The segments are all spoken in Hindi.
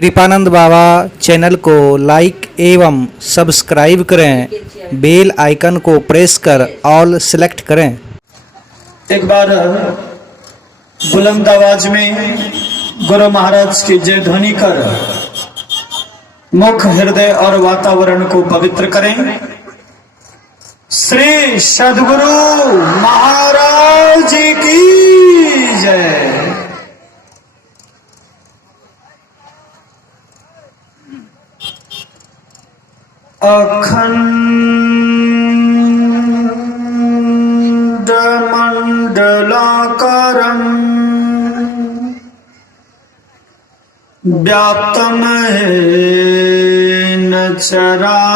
कृपानंद बाबा चैनल को लाइक एवं सब्सक्राइब करें, बेल आइकन को प्रेस कर ऑल सेलेक्ट करें। एक बार बुलंद आवाज में गुरु महाराज की जय ध्वनि कर मुख, हृदय और वातावरण को पवित्र करें। श्री सद्गुरु महाराज की जय। अखंड मंडलाकारं व्याप्तं येन चराचरं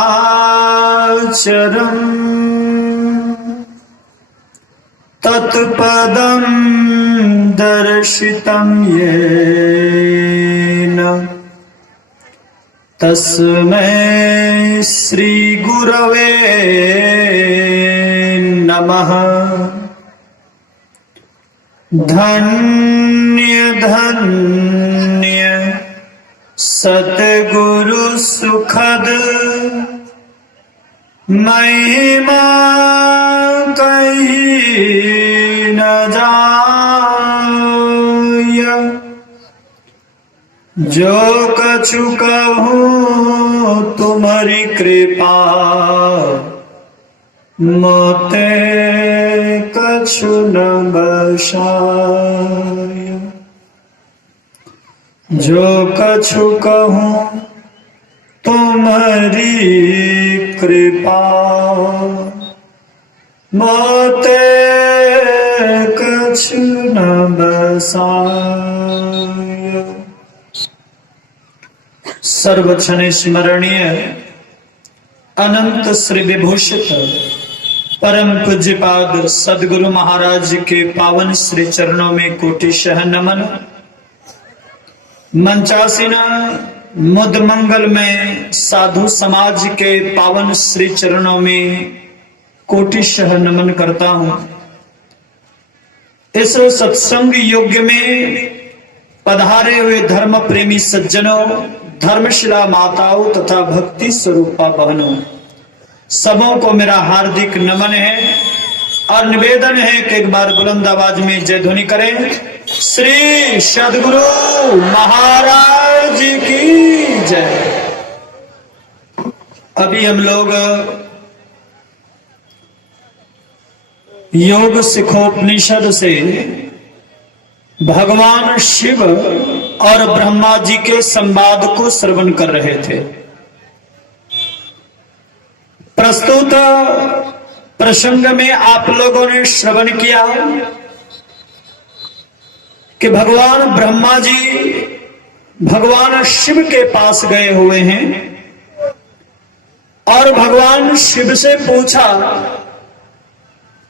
तत्पदं दर्शितं येन तस्मै श्री गुरवे नमः। धन्य धन्य सतगुरु सुखद महिमा कही न जाय। जो कछु कहूँ तुम्हारी कृपा, मोते कछु न बसाय। जो कछु कहूँ तुम्हारी कृपा, मोते कछु न बसाय। सर्वक्षण स्मरणीय अनंत श्री विभूषित परम पूज्यपाद सद्गुरु महाराज के पावन श्री चरणों में कोटिशः नमन। मंचासीन मुद मंगल में साधु समाज के पावन श्री चरणों में कोटिशः नमन करता हूं। इस सत्संग योग्य में पधारे हुए धर्म प्रेमी सज्जनों, धर्मशिला माताओं तथा भक्ति स्वरूपा बहनों, सबों को मेरा हार्दिक नमन है और निवेदन है कि एक बार बुलंद आवाज में जय ध्वनि करें। श्री सद्गुरु महाराज की जय। अभी हम लोग योग सिखोपनिषद से भगवान शिव और ब्रह्मा जी के संवाद को श्रवण कर रहे थे। प्रस्तुत प्रसंग में आप लोगों ने श्रवण किया कि भगवान ब्रह्मा जी भगवान शिव के पास गए हुए हैं और भगवान शिव से पूछा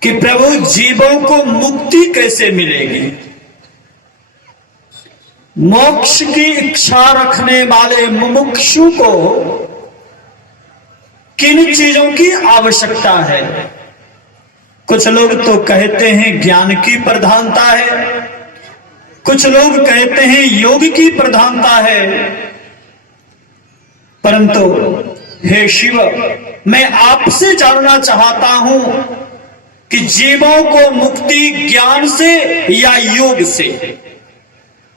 कि प्रभु जीवों को मुक्ति कैसे मिलेगी, मोक्ष की इच्छा रखने वाले मुमुक्षु को किन चीजों की आवश्यकता है। कुछ लोग तो कहते हैं ज्ञान की प्रधानता है, कुछ लोग कहते हैं योग की प्रधानता है, परंतु हे शिव, मैं आपसे जानना चाहता हूं कि जीवों को मुक्ति ज्ञान से या योग से।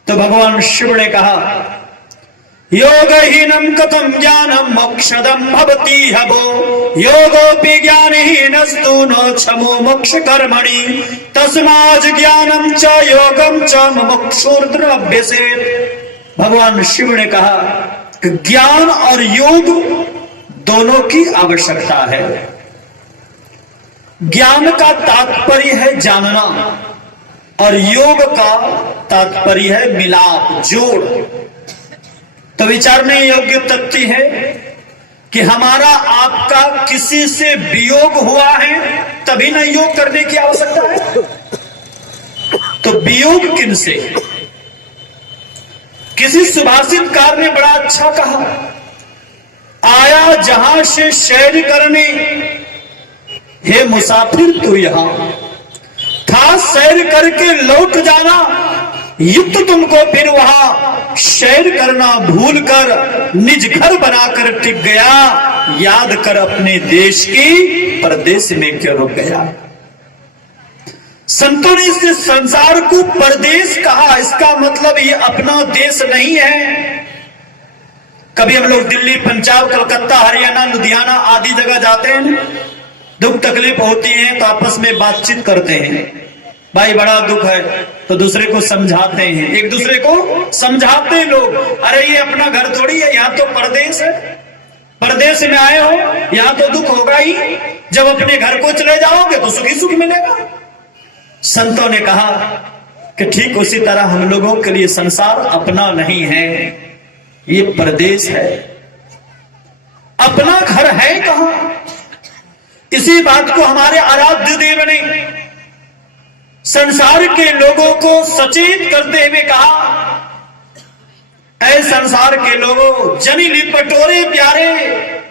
तो भगवान शिव ने कहा, योगहीनम कथम ज्ञानम मोक्षदम भवति हबो, योगोपि ज्ञानहीनस्तु न क्षमो मोक्ष कर्मणि, तस्मात् ज्ञानम च योगम च मुमुक्षुर्द्रव्यसेत। भगवान शिव ने कहा कि ज्ञान और योग दोनों की आवश्यकता है। ज्ञान का तात्पर्य है जानना और योग का तात्पर्य है मिलाप, जोड़। तो विचारने योग्य तथ्य है कि हमारा आपका किसी से वियोग हुआ है तभी न योग करने की आवश्यकता है। तो वियोग किन से? किसी सुभाषितकार ने बड़ा अच्छा कहा, आया जहां से सैर करने, हे मुसाफिर तू यहां था, सैर करके लौट जाना, युक्त तुमको फिर वहां शैर करना भूलकर निज घर बनाकर टिक गया, याद कर अपने देश की परदेश में क्यों रुक गया। संतों ने इस संसार को परदेश कहा, इसका मतलब ये अपना देश नहीं है। कभी हम लोग दिल्ली, पंजाब, कलकत्ता, हरियाणा, लुधियाना आदि जगह जाते हैं, दुख तकलीफ होती है तो आपस में बातचीत करते हैं, भाई बड़ा दुख है, तो दूसरे को समझाते हैं, एक दूसरे को समझाते हैं लोग, अरे ये अपना घर थोड़ी है, यहाँ तो परदेश है, परदेश में आए हो, यहाँ तो दुख होगा ही, जब अपने घर को चले जाओगे तो सुखी सुख मिलेगा। संतों ने कहा कि ठीक उसी तरह हम लोगों के लिए संसार अपना नहीं है, ये परदेश है, अपना घर है कहां। इसी बात को हमारे आराध्य देव ने संसार के लोगों को सचेत करते हुए कहा, ऐ संसार के लोगों, जनी लिपटोरे प्यारे,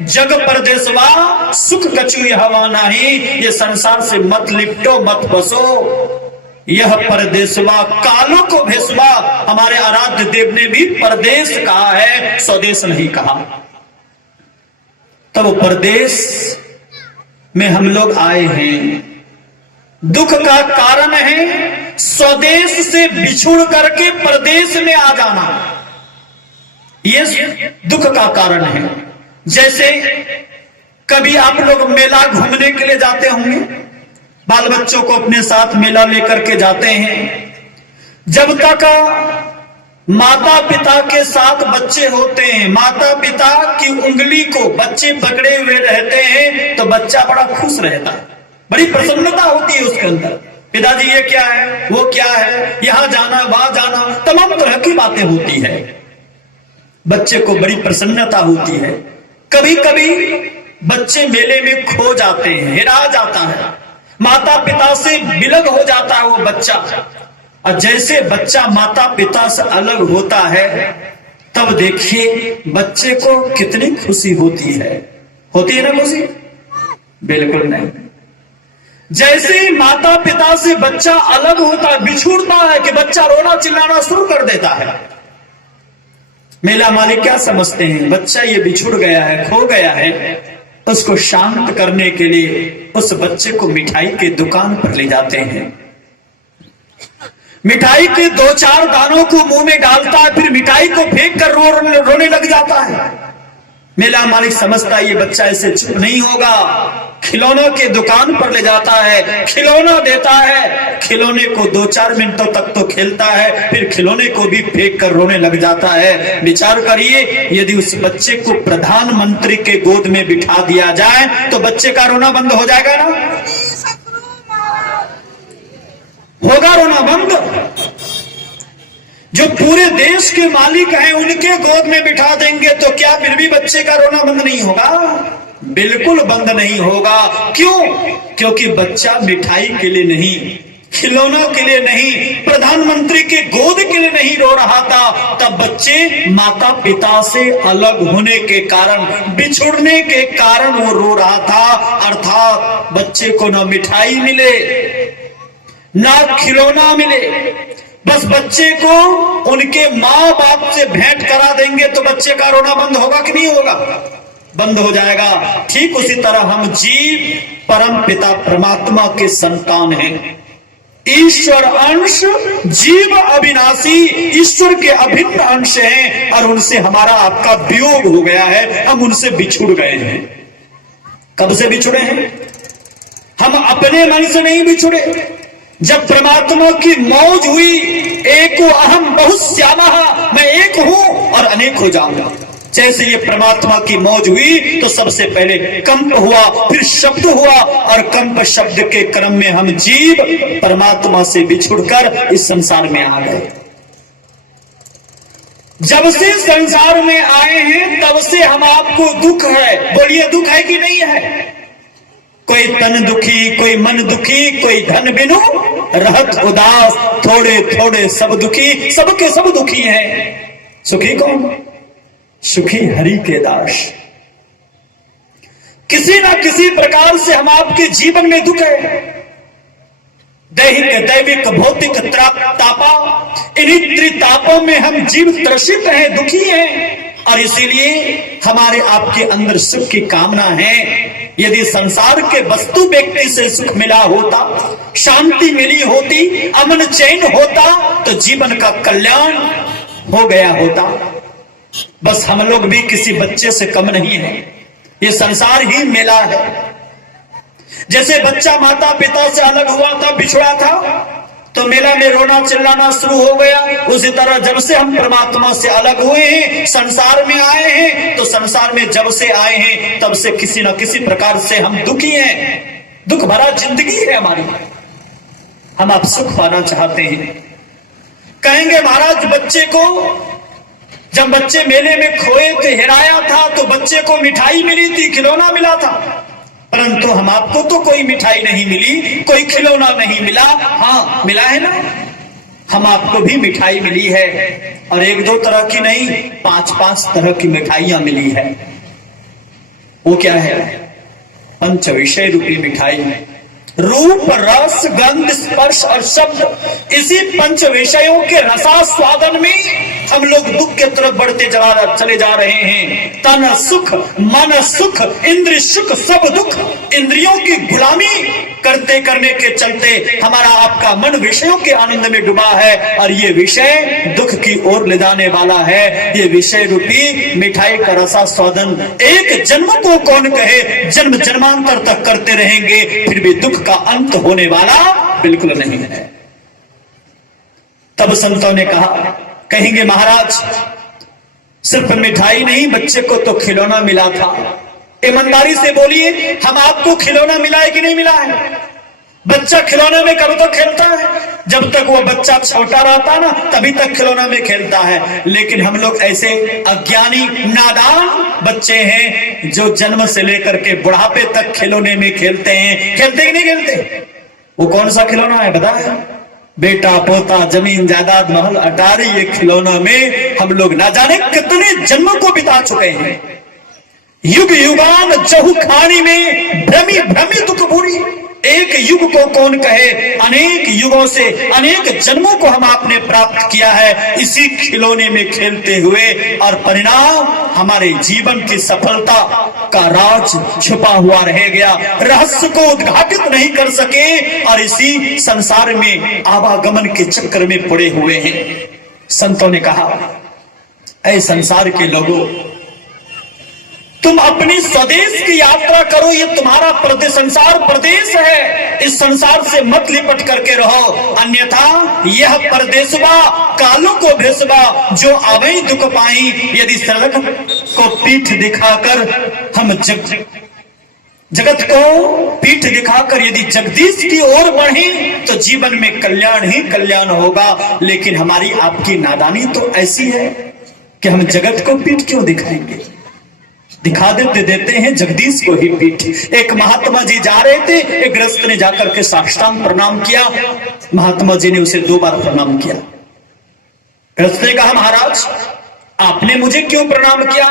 जग परदेसवा सुख कछु हवा नाही। ये संसार से मत लिपटो, मत बसो, यह परदेसवा कालों को भेसवा। हमारे आराध्य देव ने भी परदेश कहा है, स्वदेश नहीं कहा। तब परदेश में हम लोग आए हैं, दुख का कारण है स्वदेश से बिछुड़ करके परदेश में आ जाना, ये दुख का कारण है। जैसे कभी आप लोग मेला घूमने के लिए जाते होंगे, बाल बच्चों को अपने साथ मेला लेकर के जाते हैं, जब तक माता पिता के साथ बच्चे होते हैं, माता पिता की उंगली को बच्चे पकड़े हुए रहते हैं तो बच्चा बड़ा खुश रहता है, बड़ी प्रसन्नता होती है उसके अंदर। पिताजी ये क्या है, वो क्या है, यहां जाना वहां जाना, तमाम तरह की बातें होती है, बच्चे को बड़ी प्रसन्नता होती है। कभी कभी बच्चे मेले में खो जाते हैं, हेरा जाता है, माता पिता से बिलग हो जाता है वो बच्चा, और जैसे बच्चा माता पिता से अलग होता है तब देखिए बच्चे को कितनी खुशी होती है ना खुशी? बिल्कुल नहीं। जैसे ही माता पिता से बच्चा अलग होता है, बिछुड़ता है कि बच्चा रोना चिल्लाना शुरू कर देता है। मेला मालिक क्या समझते हैं, बच्चा ये बिछुड़ गया है, खो गया है, उसको शांत करने के लिए उस बच्चे को मिठाई के दुकान पर ले जाते हैं, मिठाई के 2-4 दानों को मुंह में डालता है, फिर मिठाई को फेंक कर रोने लग जाता है। मेला मालिक समझता है ये बच्चा ऐसे चुप नहीं होगा, खिलौनों के दुकान पर ले जाता है, खिलौना देता है, खिलौने को 2-4 मिनटों तक तो खेलता है, फिर खिलौने को भी फेंक कर रोने लग जाता है। विचार करिए, यदि उस बच्चे को प्रधानमंत्री के गोद में बिठा दिया जाए तो बच्चे का रोना बंद हो जाएगा ना? होगा रोना बंद? जो पूरे देश के मालिक हैं उनके गोद में बिठा देंगे तो क्या फिर भी बच्चे का रोना बंद नहीं होगा? बिल्कुल बंद नहीं होगा। क्यों? क्योंकि बच्चा मिठाई के लिए नहीं, खिलौनों के लिए नहीं, प्रधानमंत्री के गोद के लिए नहीं रो रहा था, तब बच्चे माता पिता से अलग होने के कारण, बिछुड़ने के कारण वो रो रहा था। अर्थात बच्चे को ना मिठाई मिले ना खिलौना मिले, बस बच्चे को उनके माँ बाप से भेंट करा देंगे तो बच्चे का रोना बंद होगा कि नहीं होगा? बंद हो जाएगा। ठीक उसी तरह हम जीव परम पिता परमात्मा के संतान हैं, ईश्वर अंश, जीव अविनाशी, ईश्वर के अभिन्न अंश हैं, और उनसे हमारा आपका वियोग हो गया है, हम उनसे बिछुड़ गए हैं। कब से बिछुड़े हैं? हम अपने मन से नहीं बिछुड़े, जब परमात्मा की मौज हुई, एको अहम बहुश्यामः, मैं एक हूं और अनेक हो जाऊंगा। जैसे ये परमात्मा की मौज हुई तो सबसे पहले कंप हुआ, फिर शब्द हुआ, और कंप शब्द के क्रम में हम जीव परमात्मा से बिछुड़कर इस संसार में आ गए। जब से संसार में आए हैं तब से हम आपको दुख है, बोलिए दुख है कि नहीं है? कोई तन दुखी, कोई मन दुखी, कोई धन बिनु रहत उदास, थोड़े थोड़े सब दुखी, सबके सब दुखी हैं। सुखी कौन? सुखी हरि के दास। किसी ना किसी प्रकार से हम आपके जीवन में दुख है, दैहिक दैविक भौतिक तापा, इन्हीं त्रितापों में हम जीव त्रसित हैं, दुखी हैं, और इसीलिए हमारे आपके अंदर सुख की कामना है। यदि संसार के वस्तु व्यक्ति से सुख मिला होता, शांति मिली होती, अमन चैन होता, तो जीवन का कल्याण हो गया होता। बस हम लोग भी किसी बच्चे से कम नहीं है, ये संसार ही मेला है। जैसे बच्चा माता पिता से अलग हुआ था, बिछड़ा था, तो मेला में रोना चिल्लाना शुरू हो गया। उसी तरह जब से हम परमात्मा से अलग हुए हैं, संसार में आए हैं, तो संसार में जब से आए हैं तब से किसी न किसी प्रकार से हम दुखी हैं। दुख भरा जिंदगी है हमारी। हम आप सुख पाना चाहते हैं। कहेंगे महाराज, बच्चे को जब बच्चे मेले में खोए थे, हेराया था, तो बच्चे को मिठाई मिली थी, खिलौना मिला था, परंतु हम आपको तो कोई मिठाई नहीं मिली, कोई खिलौना नहीं मिला। हाँ, मिला है ना, हम आपको भी मिठाई मिली है, और एक दो तरह की नहीं, 5-5 तरह की मिठाइयां मिली है। वो क्या है? पंच विषय रूपी मिठाई। रूप रस गंध स्पर्श और शब्द, इसी पंच विषयों के रसास्वादन में हम लोग दुख के तरफ बढ़ते चले जा रहे हैं। तन सुख, मन सुख, इंद्रिय सुख, सब दुख। इंद्रियों की गुलामी करने के चलते हमारा आपका मन विषयों के आनंद में डूबा है, और ये विषय दुख की ओर ले जाने वाला है। ये विषय रूपी मिठाई का रसास्वादन एक जन्म को कौन कहे, जन्म जन्मांतर तक करते रहेंगे, फिर भी दुख का अंत होने वाला बिल्कुल नहीं है। तब संतों ने कहा, कहेंगे महाराज, सिर्फ मिठाई नहीं, बच्चे को तो खिलौना मिला था। ईमानदारी से बोलिए, हम आपको खिलौना मिला है कि नहीं मिला है? बच्चा खिलौने में कब तक खेलता है? जब तक वो बच्चा छोटा रहता ना, तभी तक खिलौना में खेलता है। लेकिन हम लोग ऐसे अज्ञानी नादान बच्चे हैं जो जन्म से लेकर के बुढ़ापे तक खिलौने में खेलते हैं। खेलते कि नहीं खेलते? वो कौन सा खिलौना है बताए? बेटा पोता जमीन जायदाद महल अटारी, ये खिलौना में हम लोग ना जाने कितने जन्मों को बिता चुके हैं। युग युगान जहु खानी में भ्रमी भ्रमी दुख बुरी। एक युग को कौन कहे, अनेक युगों से अनेक जन्मों को हम आपने प्राप्त किया है इसी खिलौने में खेलते हुए, और परिणाम हमारे जीवन की सफलता का राज छुपा हुआ रह गया, रहस्य को उद्घाटित नहीं कर सके, और इसी संसार में आवागमन के चक्कर में पड़े हुए हैं। संतों ने कहा, ऐ संसार के लोगों, तुम अपनी स्वदेश की यात्रा करो, ये तुम्हारा प्रदेश, संसार प्रदेश है, इस संसार से मत लिपट करके रहो, अन्यथा यह परदेशवा कालों को भेसवा, जो अवै दुख पाई। यदि सड़क को पीठ दिखाकर हम जगत को पीठ दिखाकर यदि जगदीश की ओर बढ़े तो जीवन में कल्याण ही कल्याण होगा। लेकिन हमारी आपकी नादानी तो ऐसी है कि हम जगत को पीठ क्यों दिखाएंगे? दिखा देते हैं जगदीश को ही पीठ। एक महात्मा जी जा रहे थे, एक गृहस्थ ने जाकर के साष्टांग प्रणाम किया। महात्मा जी ने उसे 2 बार प्रणाम किया। गृहस्थ ने कहा, महाराज आपने मुझे क्यों प्रणाम किया?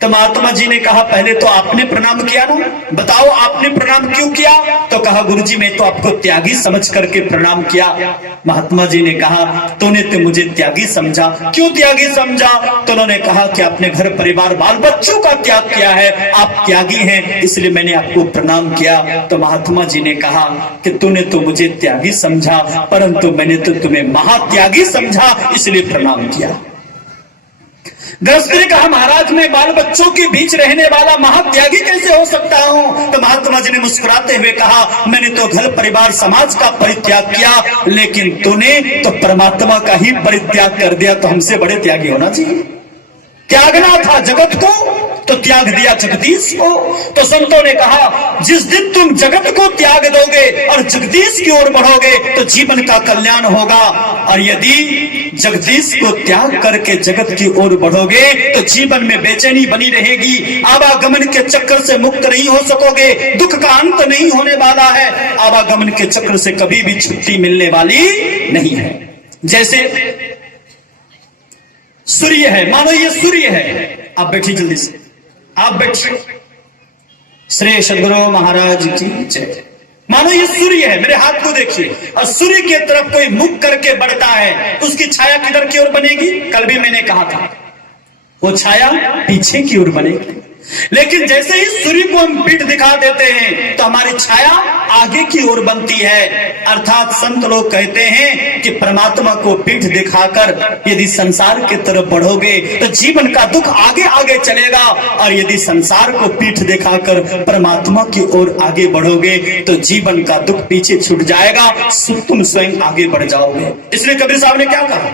तो महात्मा जी ने कहा, पहले तो आपने प्रणाम किया ना, बताओ आपने प्रणाम क्यों किया? तो कहा, गुरुजी मैं तो आपको त्यागी समझ करके प्रणाम किया। महात्मा जी ने कहा, तूने तो मुझे त्यागी समझा, क्यों त्यागी समझा? तो उन्होंने कहा कि आपने घर परिवार बाल बच्चों का त्याग किया है, आप त्यागी हैं, इसलिए मैंने आपको प्रणाम किया। तो महात्मा जी ने कहा कि तूने तो मुझे त्यागी समझा, परंतु मैंने तो तुम्हें महात्यागी समझा, इसलिए प्रणाम किया। गृहस्थ ने कहा, महाराज मैं बाल बच्चों के बीच रहने वाला महात्यागी कैसे हो सकता हूं? तो महात्मा जी ने मुस्कुराते हुए कहा, मैंने तो घर परिवार समाज का परित्याग किया, लेकिन तूने तो परमात्मा का ही परित्याग कर दिया, तो हमसे बड़े त्यागी होना चाहिए। त्यागना था जगत को तो त्याग दिया जगदीश को। तो संतों ने कहा, जिस दिन तुम जगत को त्याग दोगे और जगदीश की ओर बढ़ोगे तो जीवन का कल्याण होगा, और यदि जगदीश को त्याग करके जगत की ओर बढ़ोगे तो जीवन में बेचैनी बनी रहेगी, आवागमन के चक्कर से मुक्त नहीं हो सकोगे, दुख का अंत नहीं होने वाला है, आवागमन के चक्र से कभी भी छुट्टी मिलने वाली नहीं है। जैसे सूर्य है, मानो ये सूर्य है, आप बैठिए जल्दी से, आप बैठिए। श्री सद्गुरु महाराज की जय। मानो ये सूर्य है, मेरे हाथ को देखिए, और सूर्य की तरफ कोई मुख करके बढ़ता है, उसकी छाया किधर की ओर बनेगी? कल भी मैंने कहा था, वो छाया पीछे की ओर बनेगी। लेकिन जैसे ही सूर्य को हम पीठ दिखा देते हैं तो हमारी छाया आगे की ओर बनती है। अर्थात संत लोग कहते हैं कि परमात्मा को पीठ दिखाकर यदि संसार की तरफ बढ़ोगे तो जीवन का दुख आगे आगे चलेगा, और यदि संसार को पीठ दिखाकर परमात्मा की ओर आगे बढ़ोगे तो जीवन का दुख पीछे छूट जाएगा, तुम स्वयं आगे बढ़ जाओगे। इसलिए कबीर साहब ने क्या कहा?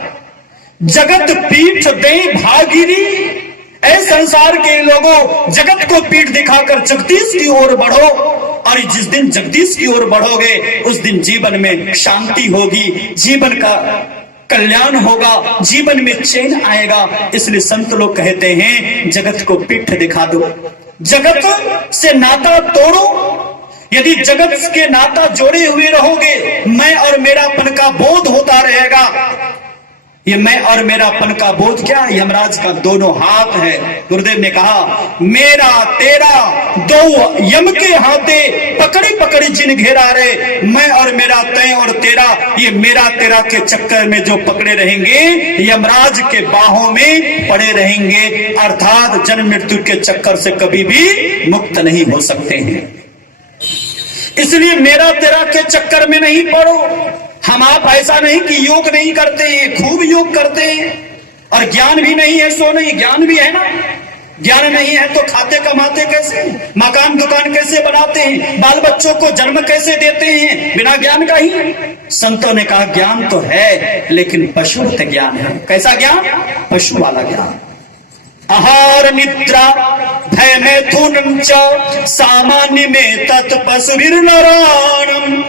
जगत पीठ दे भागीरी, ऐ संसार के लोगों, जगत को पीठ दिखाकर जगदीश की ओर बढ़ो, और जिस दिन जगदीश की ओर बढ़ोगे उस दिन जीवन में शांति होगी, जीवन का कल्याण होगा, जीवन में चैन आएगा। इसलिए संत लोग कहते हैं जगत को पीठ दिखा दो, जगत से नाता तोड़ो। यदि जगत के नाता जोड़े हुए रहोगे, मैं और मेरापन का बोध होता रहेगा। ये मैं और मेरापन का बोध क्या है? यमराज का दोनों हाथ है। गुरुदेव ने कहा मेरा तेरा दो यम के हाथे, पकड़ी पकड़ी जिन घेरा रे, मैं और मेरा तय और तेरा, ये मेरा तेरा के चक्कर में जो पकड़े रहेंगे यमराज के बाहों में पड़े रहेंगे। अर्थात जन्म मृत्यु के चक्कर से कभी भी मुक्त नहीं हो सकते हैं। इसलिए मेरा तेरा के चक्कर में नहीं पड़ो। हम आप ऐसा नहीं कि योग नहीं करते हैं, खूब योग करते हैं, और ज्ञान भी नहीं है सो नहीं, ज्ञान भी है ना। ज्ञान नहीं है तो खाते कमाते कैसे, मकान दुकान कैसे बनाते हैं, बाल बच्चों को जन्म कैसे देते हैं? बिना ज्ञान का ही। संतों ने कहा ज्ञान तो है लेकिन पशुवत ज्ञान है। कैसा ज्ञान? पशु वाला ज्ञान। आहार निद्रा भय मैथुन सामान्य में तत्पशुभिर्नराणम,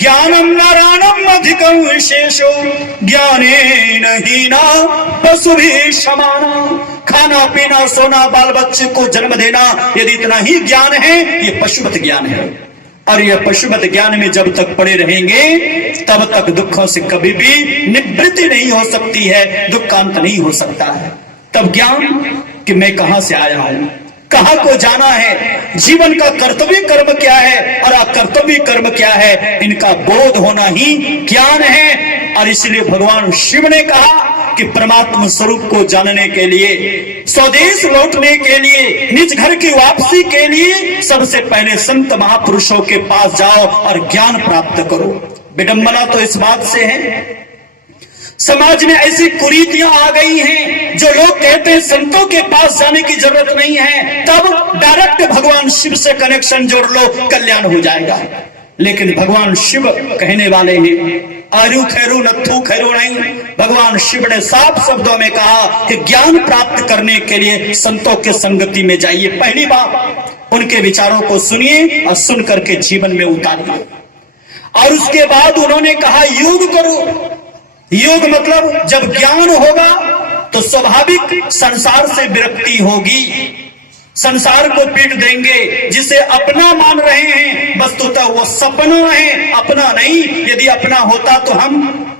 ज्ञानम नारायणम अधिकम विशेषो, ज्ञानेन हीना पशुभिः समाना। खाना पीना सोना बाल बच्चे को जन्म देना, यदि इतना ही ज्ञान है, ये पशुवत ज्ञान है। और यह पशुवत ज्ञान में जब तक पड़े रहेंगे तब तक दुखों से कभी भी निवृत्ति नहीं हो सकती है, दुख का अंत नहीं हो सकता है। तब ज्ञान कि मैं कहां से आया हूं, कहां को जाना है, जीवन का कर्तव्य कर्म क्या है और अकर्तव्य कर्म क्या है, इनका बोध होना ही ज्ञान है। और इसलिए भगवान शिव ने कहा कि परमात्मा स्वरूप को जानने के लिए, स्वदेश लौटने के लिए, निज घर की वापसी के लिए सबसे पहले संत महापुरुषों के पास जाओ और ज्ञान प्राप्त करो। विडंबना तो इस बात से है समाज में ऐसी कुरीतियां आ गई हैं, जो लोग कहते हैं संतों के पास जाने की जरूरत नहीं है, तब डायरेक्ट भगवान शिव से कनेक्शन जोड़ लो, कल्याण हो जाएगा। लेकिन भगवान शिव कहने वाले हैं आरु खैरू नथु खैरू नहीं। भगवान शिव ने साफ शब्दों में कहा कि ज्ञान प्राप्त करने के लिए संतों के संगति में जाइए। पहली बात उनके विचारों को सुनिए और सुन करके जीवन में उतारिए। और उसके बाद उन्होंने कहा योग करो। योग मतलब जब ज्ञान होगा तो स्वाभाविक संसार से विरक्ति होगी, संसार को पीट देंगे। जिसे अपना मान रहे हैं वस्तुतः वो सपना है, अपना नहीं। यदि अपना होता तो हम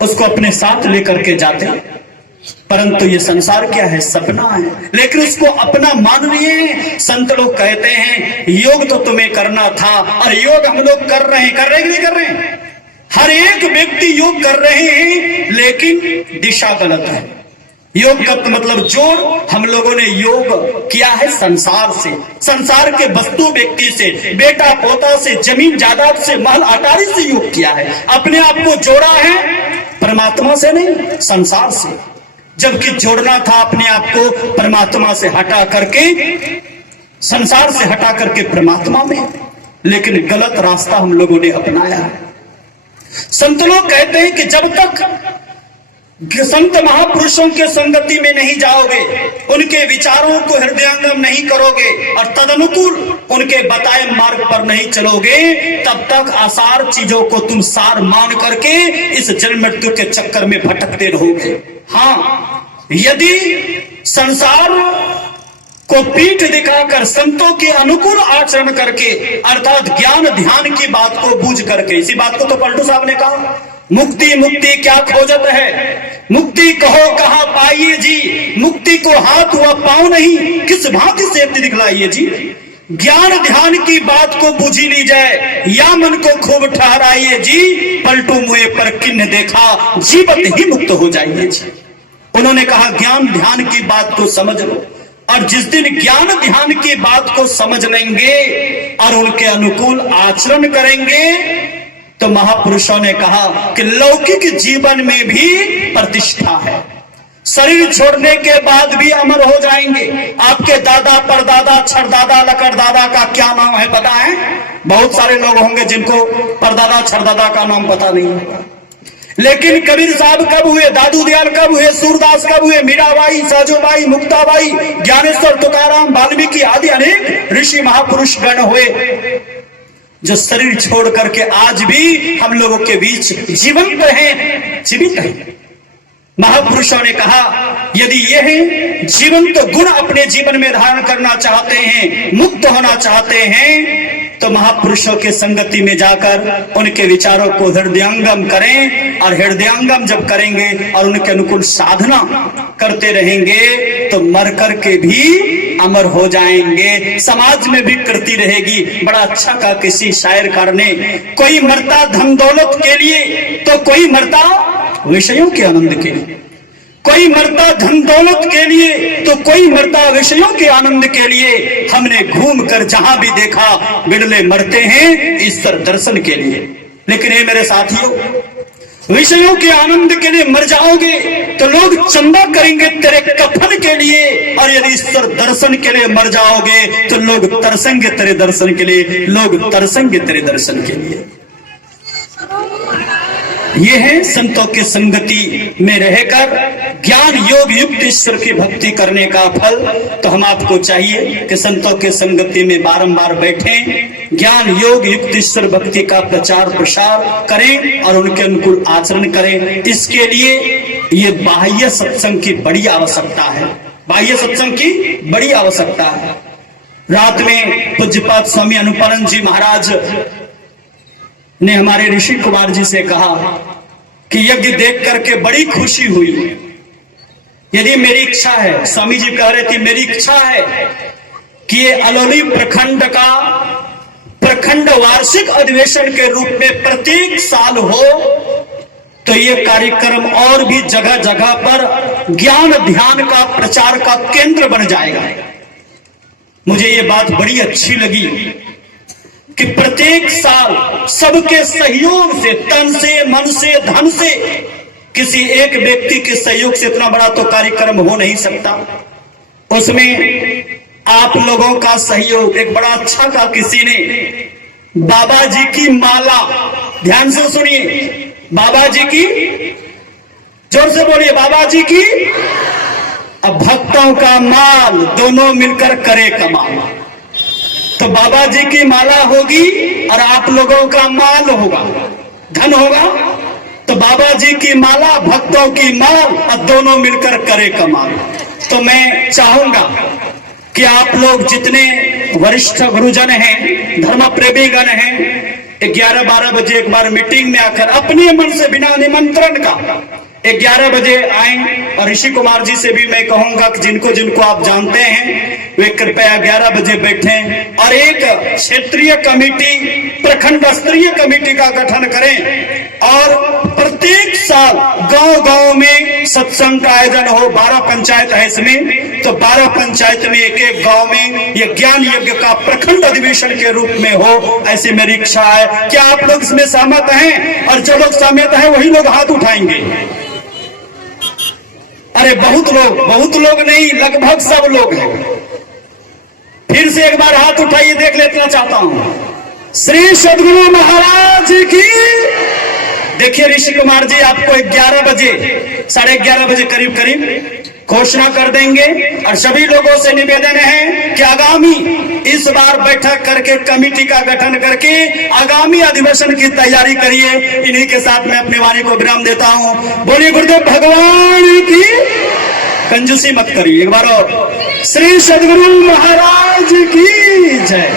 उसको अपने साथ लेकर के जाते, परंतु ये संसार क्या है? सपना है, लेकिन उसको अपना मान लिए हैं। संत लोग कहते हैं योग तो तुम्हें करना था, और योग हम लोग कर रहे हैं। कर रहे हैं कि नहीं कर रहे हैं? हर एक व्यक्ति योग कर रहे हैं, लेकिन दिशा गलत है। योग का मतलब जोड़ हम लोगों ने योग किया है संसार से, संसार के वस्तु व्यक्ति से, बेटा पोता से, जमीन जायदाद से, महल अटारी से योग किया है। अपने आप को जोड़ा है परमात्मा से नहीं, संसार से। जबकि जोड़ना था अपने आप को परमात्मा से हटा करके, संसार से हटा करके परमात्मा में। लेकिन गलत रास्ता हम लोगों ने अपनाया है। संत लोग कहते हैं कि जब तक संत महापुरुषों के संगति में नहीं जाओगे, उनके विचारों को हृदयंगम नहीं करोगे और तदनुकूल उनके बताए मार्ग पर नहीं चलोगे, तब तक आसार चीजों को तुम सार मान करके इस जन्म मृत्यु के चक्कर में भटकते रहोगे। हाँ, यदि संसार को पीठ दिखाकर संतों के अनुकूल आचरण करके, अर्थात ज्ञान ध्यान की बात को बूझ करके, इसी बात को तो पलटू साहब ने कहा, मुक्ति मुक्ति क्या खोजत है, मुक्ति कहो कहां पाइए जी, मुक्ति को हाथ व पांव नहीं किस भांति से दिखलाइए जी। ज्ञान ध्यान की बात को बुझी ली जाए, या मन को खूब ठहराइए जी, पलटू मुए पर किन्न देखा, जीवत ही मुक्त हो जाइए जी। उन्होंने कहा ज्ञान ध्यान की बात को समझ लो, और जिस दिन ज्ञान ध्यान की बात को समझ लेंगे और उनके अनुकूल आचरण करेंगे, तो महापुरुषों ने कहा कि लौकिक जीवन में भी प्रतिष्ठा है। शरीर छोड़ने के बाद भी अमर हो जाएंगे। आपके दादा परदादा छरदादा लकड़दादा का क्या नाम है पता है? बहुत सारे लोग होंगे जिनको परदादा छरदादा का नाम पता नहीं है, लेकिन कबीर साहब कब हुए, दादू दयाल कब हुए, सूरदास कब हुए, मीराबाई, साजोबाई, मुक्ताबाई, ज्ञानेश्वर, तुकाराम, वाल्मीकि आदि अनेक ऋषि महापुरुष गण हुए, जो शरीर छोड़ करके आज भी हम लोगों के बीच जीवंत हैं, जीवित हैं। महापुरुषों ने कहा यदि यह जीवंत गुण अपने जीवन में धारण करना चाहते हैं, मुक्त होना चाहते हैं, तो महापुरुषों के संगति में जाकर उनके विचारों को हृदयंगम करें, और हृदयंगम जब करेंगे और उनके अनुकूल साधना करते रहेंगे तो मर करके भी अमर हो जाएंगे, समाज में भी कृति रहेगी। बड़ा अच्छा कहा किसी शायरकार ने, कोई मरता धन दौलत के लिए तो कोई मरता विषयों के आनंद के लिए, कोई मरता धन दौलत के लिए तो कोई मरता विषयों के आनंद के लिए। हमने घूम कर जहां भी देखा बिरले मरते हैं ईश्वर दर्शन के लिए। लेकिन ये मेरे साथियों, विषयों के आनंद के लिए मर जाओगे तो लोग चंदा करेंगे तेरे कफन के लिए, और यदि ईश्वर दर्शन के लिए मर जाओगे तो लोग तरसेंगे तेरे दर्शन के लिए, लोग तरसेंगे तेरे दर्शन के लिए। ये है संतों के संगति में रहकर ज्ञान योग युक्त ईश्वर की भक्ति करने का फल। तो हम आपको चाहिए कि संतों के संगति में बारंबार बैठें, ज्ञान योग युक्त ईश्वर भक्ति का प्रचार प्रसार करें और उनके अनुकूल आचरण करें। इसके लिए ये बाह्य सत्संग की बड़ी आवश्यकता है, बाह्य सत्संग की बड़ी आवश्यकता है। रात में पूज्यपाद स्वामी अनुपानंद जी महाराज ने हमारे ऋषि कुमार जी से कहा कि यज्ञ देख करके बड़ी खुशी हुई। यदि मेरी इच्छा है, स्वामी जी कह रहे थे मेरी इच्छा है कि ये अलौली प्रखंड का प्रखंड वार्षिक अधिवेशन के रूप में प्रत्येक साल हो, तो ये कार्यक्रम और भी जगह जगह पर ज्ञान ध्यान का प्रचार का केंद्र बन जाएगा। मुझे ये बात बड़ी अच्छी लगी कि प्रत्येक साल सबके सहयोग से, तन से, मन से, धन से, किसी एक व्यक्ति के सहयोग से इतना बड़ा तो कार्यक्रम हो नहीं सकता। उसमें आप लोगों का सहयोग एक बड़ा अच्छा का किसी ने बाबा जी की माला, ध्यान से सुनिए, बाबा जी की, जोर से बोलिए, बाबा जी की, अब भक्तों का माल दोनों मिलकर करे कमाल। तो बाबा जी की माला होगी और आप लोगों का माल होगा, धन होगा। तो बाबा जी की माला, भक्तों की माल, और दोनों मिलकर करे कमाल। तो मैं चाहूंगा कि आप लोग जितने वरिष्ठ गुरुजन हैं, धर्म प्रेमी गण हैं, 11-12 बजे एक बार मीटिंग में आकर अपने मन से बिना निमंत्रण का 11 बजे आए। और ऋषि कुमार जी से भी मैं कहूंगा कि जिनको जिनको आप जानते हैं वे कृपया 11 बजे बैठें और एक क्षेत्रीय कमेटी, प्रखंड स्तरीय कमेटी का गठन करें और प्रत्येक साल गांव-गांव में सत्संग का आयोजन हो। 12 पंचायत है इसमें, तो 12 पंचायत में एक एक गांव में ये ज्ञान यज्ञ का प्रखंड अधिवेशन के रूप में हो, ऐसी मेरी इच्छा है। क्या आप लोग इसमें सहमत हैं? और जो लोग सहमत हैं वही लोग हाथ उठाएंगे। अरे बहुत लोग नहीं, लगभग सब लोग हैं। फिर से एक बार हाथ उठाइए, देख लेना चाहता हूं। श्री सद्गुरु महाराज की। देखिए ऋषि कुमार जी आपको 11 बजे, 11:30 बजे करीब घोषणा कर देंगे। और सभी लोगों से निवेदन है कि आगामी इस बार बैठक करके कमेटी का गठन करके आगामी अधिवेशन की तैयारी करिए। इन्हीं के साथ मैं अपनी वाणी को विराम देता हूं। बोलिए गुरुदेव भगवान की। कंजूसी मत करिए, एक बार और। श्री सद्गुरु महाराज की जय।